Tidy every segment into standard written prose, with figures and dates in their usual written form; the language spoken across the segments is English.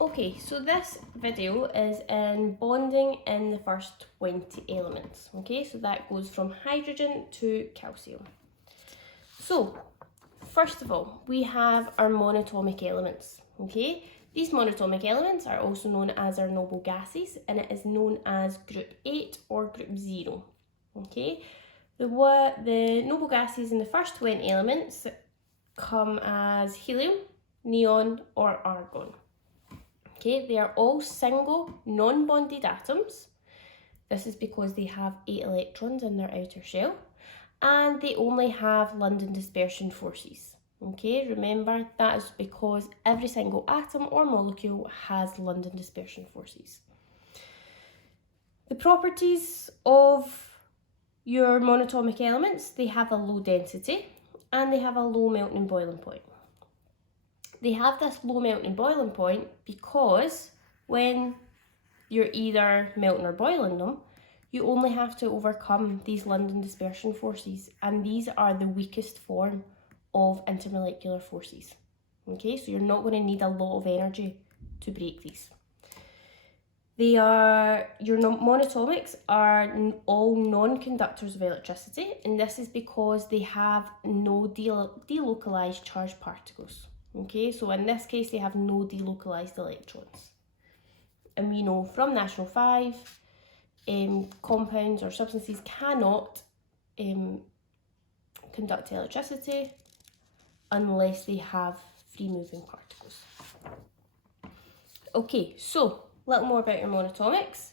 Okay, so this video is in bonding in the first 20 elements. Okay, so that goes from hydrogen to calcium. So, first of all, we have our monatomic elements. Okay, these monatomic elements are also known as our noble gases, and it is known as group 8 or group 0. Okay, the noble gases in the first 20 elements come as helium, neon, or argon. Okay, they are all single, non-bonded atoms. This is because they have 8 electrons in their outer shell, and they only have London dispersion forces. Okay, remember that is because every single atom or molecule has London dispersion forces. The properties of your monatomic elements, they have a low density and they have a low melting and boiling point. They have this low melting and boiling point because when you're either melting or boiling them, you only have to overcome these London dispersion forces, and these are the weakest form of intermolecular forces. Okay, so you're not going to need a lot of energy to break these. Your monatomics are all non-conductors of electricity, and this is because they have no delocalized charged particles. Okay, so in this case, they have no delocalized electrons. And we know from National 5, compounds or substances cannot conduct electricity unless they have free moving particles. Okay, so a little more about your monatomics.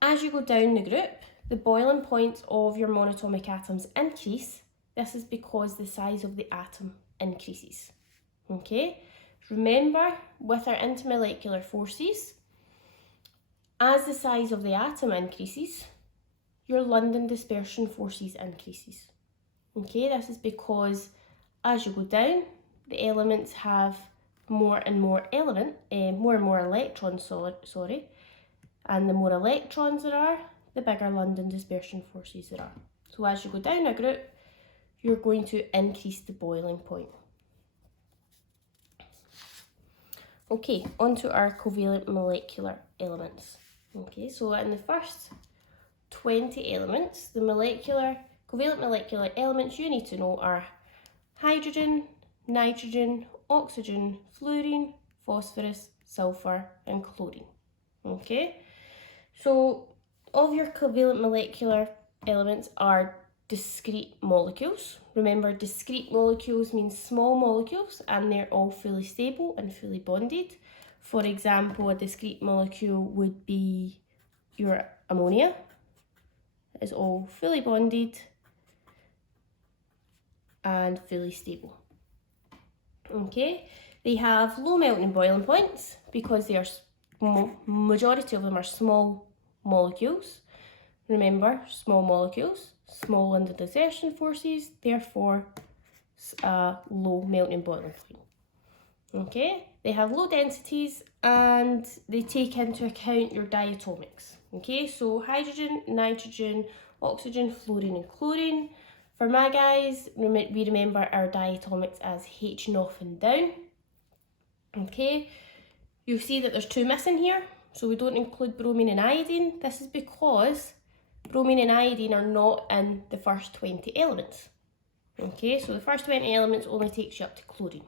As you go down the group, the boiling points of your monatomic atoms increase. This is because the size of the atom increases. Okay, remember with our intermolecular forces, as the size of the atom increases, your London dispersion forces increases. Okay, this is because as you go down, the elements have more and more electrons, and the more electrons there are, the bigger London dispersion forces there are. So as you go down a group, you're going to increase the boiling point. Okay, onto our covalent molecular elements. Okay, so in the first 20 elements, the covalent molecular elements you need to know are hydrogen, nitrogen, oxygen, fluorine, phosphorus, sulfur, and chlorine. Okay, so all of your covalent molecular elements are discrete molecules. Remember, discrete molecules means small molecules and they're all fully stable and fully bonded. For example, a discrete molecule would be your ammonia. It is all fully bonded and fully stable. Okay, they have low melting and boiling points because they are majority of them are small molecules. Remember, small molecules, small London dispersion forces, therefore low melting and boiling point. Okay, they have low densities and they take into account your diatomics. Okay, so hydrogen, nitrogen, oxygen, fluorine, and chlorine. For my guys, we remember our diatomics as H off and down. Okay, you see that there's 2 missing here, so we don't include bromine and iodine. This is because bromine and iodine are not in the first 20 elements. Okay, so the first 20 elements only takes you up to chlorine.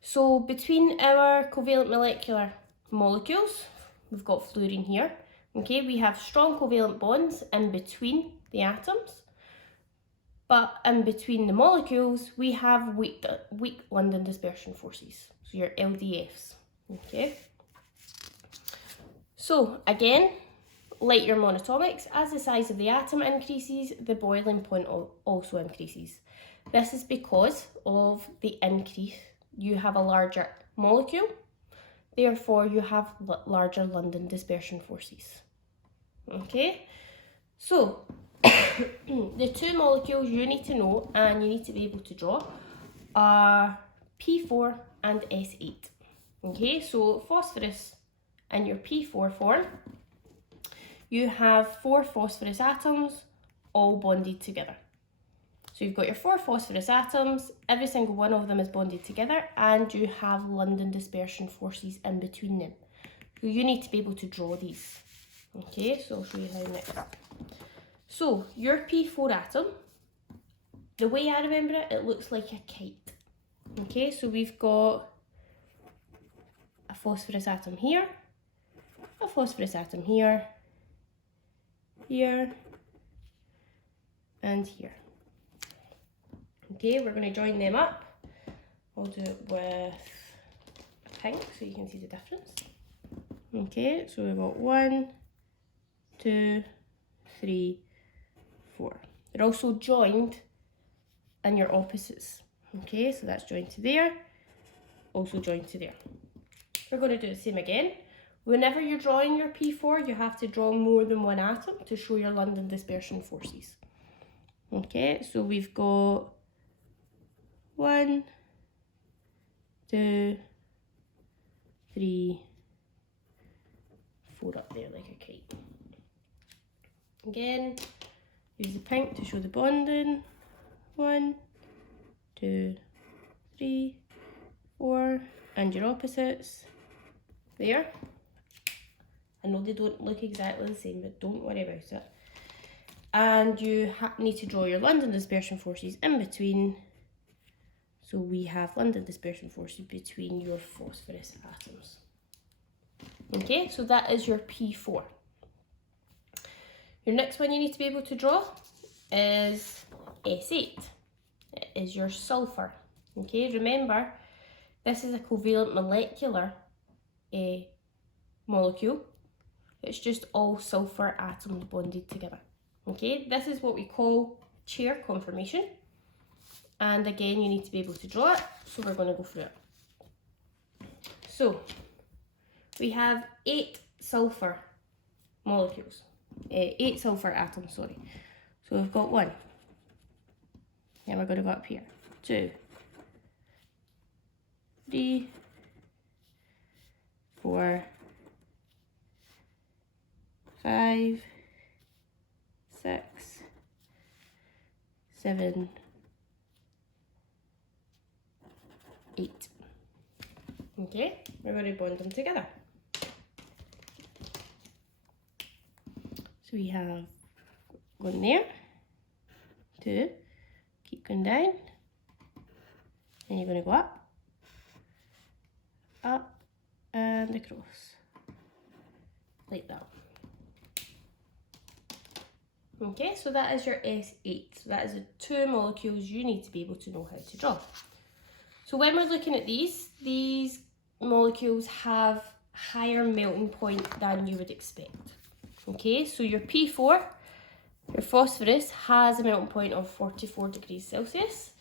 So between our covalent molecular molecules, we've got fluorine here. Okay, we have strong covalent bonds in between the atoms, but in between the molecules, we have weak London dispersion forces, so your LDFs. Okay, so again, like your monatomics, as the size of the atom increases, the boiling point also increases. This is because of the increase. You have a larger molecule, therefore you have larger London dispersion forces. Okay, so the 2 molecules you need to know and you need to be able to draw are P4 and S8. Okay, so phosphorus in your P4 form, you have 4 phosphorus atoms all bonded together. So you've got your 4 phosphorus atoms, every single one of them is bonded together, and you have London dispersion forces in between them. So you need to be able to draw these. Okay, so I'll show you how next. So your P4 atom, the way I remember it, it looks like a kite. Okay, so we've got a phosphorus atom here, a phosphorus atom here, here, and here. Okay, we're going to join them up. I'll do it with pink so you can see the difference. Okay, so we've got 1, 2, 3, 4. They're also joined in your opposites. Okay, so that's joined to there, also joined to there. We're going to do the same again. Whenever you're drawing your P4, you have to draw more than one atom to show your London dispersion forces. Okay, so we've got 1, 2, 3, 4 up there like a kite. Again, use the pink to show the bonding. 1, 2, 3, 4, and your opposites. There. I know they don't look exactly the same, but don't worry about it. And you need to draw your London dispersion forces in between. So we have London dispersion forces between your phosphorus atoms. Okay, so that is your P4. Your next one you need to be able to draw is S8. It is your sulfur. Okay, remember, this is a covalent molecular molecule. It's just all sulfur atoms bonded together. Okay, this is what we call chair conformation. And again, you need to be able to draw it, so we're going to go through it. So, we have 8 sulfur molecules. 8 sulfur atoms, sorry. So we've got 1. Then we're going to go up here. 2, 3, 4, 5, 6, 7, 8. Okay, we're going to bond them together. So we have one there, 2, keep going down, and you're going to go up, and across, like that. Okay, so that is your S8. So that is the 2 molecules you need to be able to know how to draw. So when we're looking at these molecules have higher melting point than you would expect. Okay, so your P4, your phosphorus, has a melting point of 44 degrees Celsius,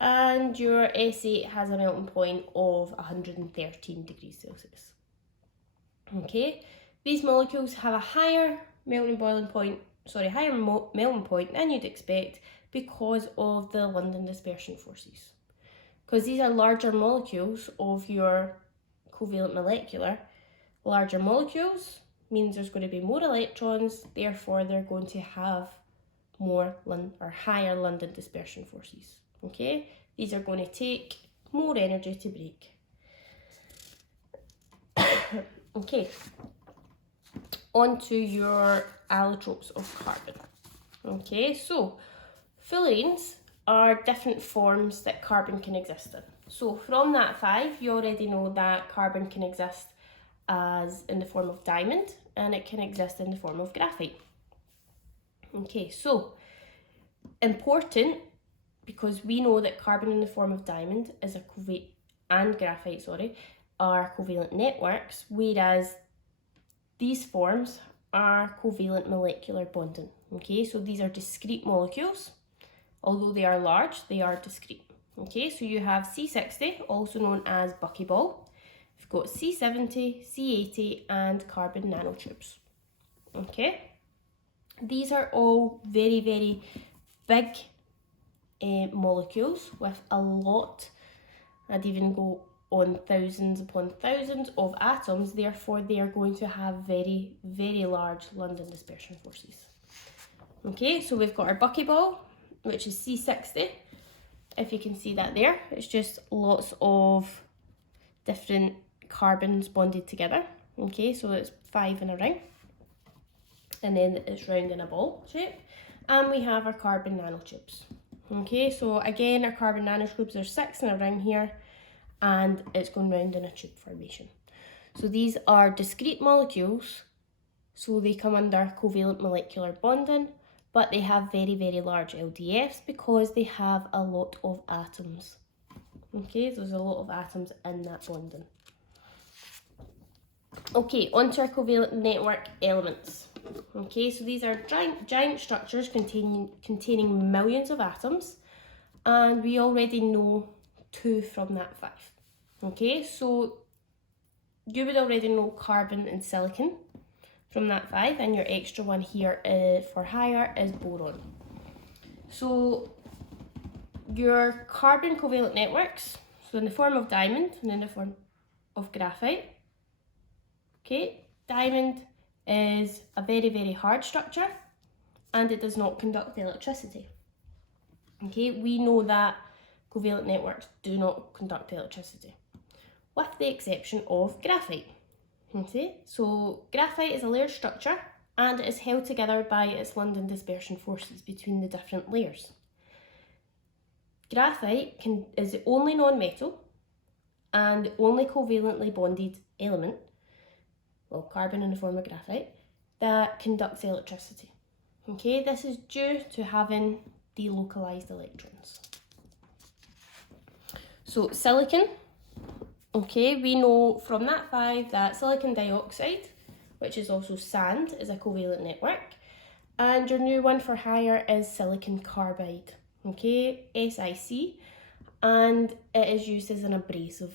and your S8 has a melting point of 113 degrees Celsius. Okay, these molecules have a higher melting point than you'd expect because of the London dispersion forces. Because these are larger molecules of your covalent molecular, larger molecules means there's going to be more electrons, therefore they're going to have more higher London dispersion forces. Okay, these are going to take more energy to break. Okay, on to your allotropes of carbon. Okay, so fullerenes are different forms that carbon can exist in. So from that 5, you already know that carbon can exist as in the form of diamond, and it can exist in the form of graphite. Okay, so important, because we know that carbon in the form of diamond is and graphite, are covalent networks, whereas these forms are covalent molecular bonding. Okay, so these are discrete molecules. Although they are large, they are discrete. Okay, so you have C60, also known as buckyball. You've got C70, C80, and carbon nanotubes. Okay, these are all very, very big molecules with a lot, I'd even go on thousands upon thousands of atoms, therefore they are going to have very, very large London dispersion forces. Okay, so we've got our buckyball. which is C60, if you can see that there. It's just lots of different carbons bonded together. Okay, so it's 5 in a ring, and then it's round in a ball shape. And we have our carbon nanotubes. Okay, so again, our carbon nanotubes are 6 in a ring here, and it's going round in a tube formation. So these are discrete molecules, so they come under covalent molecular bonding, but they have very, very large LDFs because they have a lot of atoms. Okay, there's a lot of atoms in that bonding. Okay, onto our covalent network elements. Okay, so these are giant structures containing millions of atoms, and we already know 2 from that 5. Okay, so you would already know carbon and silicon from that 5, and your extra one here for higher is boron. So your carbon covalent networks, so in the form of diamond and in the form of graphite. Okay, diamond is a very, very hard structure, and it does not conduct electricity. Okay, we know that covalent networks do not conduct electricity, with the exception of graphite. Okay, so graphite is a layered structure, and it is held together by its London dispersion forces between the different layers. Graphite is the only non-metal and the only covalently bonded element, well, carbon in the form of graphite, that conducts electricity. Okay, this is due to having delocalized electrons. So silicon, okay, we know from that 5 that silicon dioxide, which is also sand, is a covalent network. And your new one for higher is silicon carbide, okay, SiC, and it is used as an abrasive.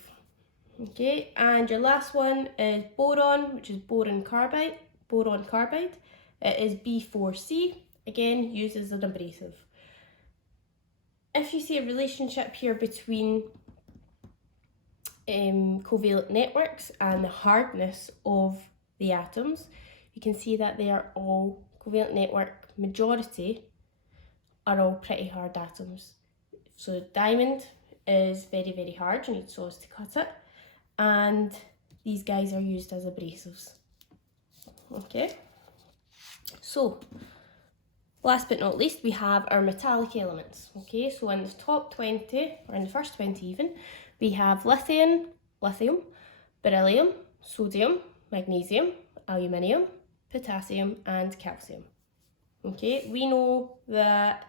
Okay, and your last one is boron, which is boron carbide. It is B4C, again used as an abrasive. If you see a relationship here between covalent networks and the hardness of the atoms, you can see that they are all covalent network, majority are all pretty hard atoms. So diamond is very, very hard, you need saws to cut it, and these guys are used as abrasives. Okay, so last but not least, we have our metallic elements. Okay, so in the top 20, or in the first 20 even, we have lithium, beryllium, sodium, magnesium, aluminium, potassium, and calcium. Okay, we know that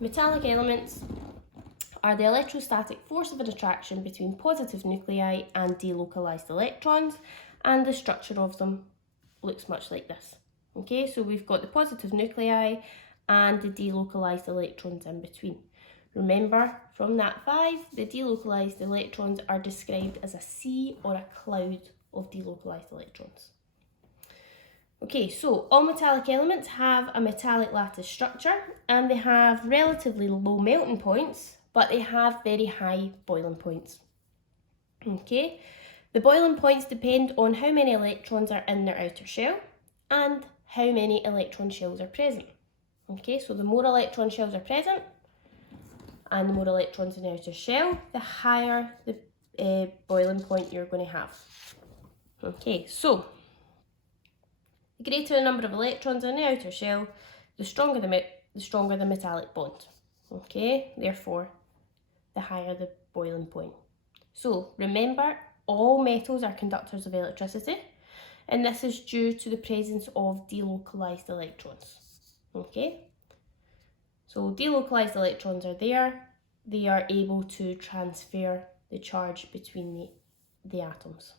metallic elements are the electrostatic force of an attraction between positive nuclei and delocalized electrons, and the structure of them looks much like this. Okay, so we've got the positive nuclei and the delocalized electrons in between. Remember, from that 5, the delocalized electrons are described as a sea or a cloud of delocalized electrons. Okay, so all metallic elements have a metallic lattice structure, and they have relatively low melting points, but they have very high boiling points. Okay, the boiling points depend on how many electrons are in their outer shell and how many electron shells are present. Okay, so the more electron shells are present and the more electrons in the outer shell, the higher the boiling point you're going to have. Okay, so the greater the number of electrons in the outer shell, the stronger the metallic bond. Okay, therefore, the higher the boiling point. So remember, all metals are conductors of electricity, and this is due to the presence of delocalized electrons. Okay, so delocalized electrons are there. They are able to transfer the charge between the atoms.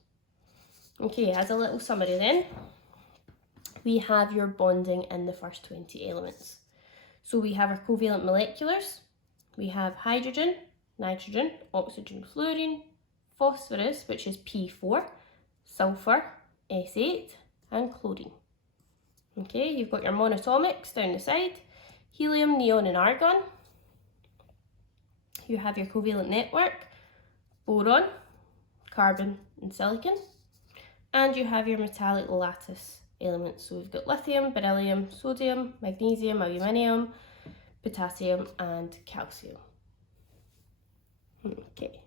Okay, as a little summary then, we have your bonding in the first 20 elements. So we have our covalent moleculars. We have hydrogen, nitrogen, oxygen, fluorine, phosphorus, which is P4, sulfur, S8, and chlorine. Okay, you've got your monatomics down the side, helium, neon, and argon. You have your covalent network, boron, carbon, and silicon. And you have your metallic lattice elements. So we've got lithium, beryllium, sodium, magnesium, aluminium, potassium and calcium. Okay.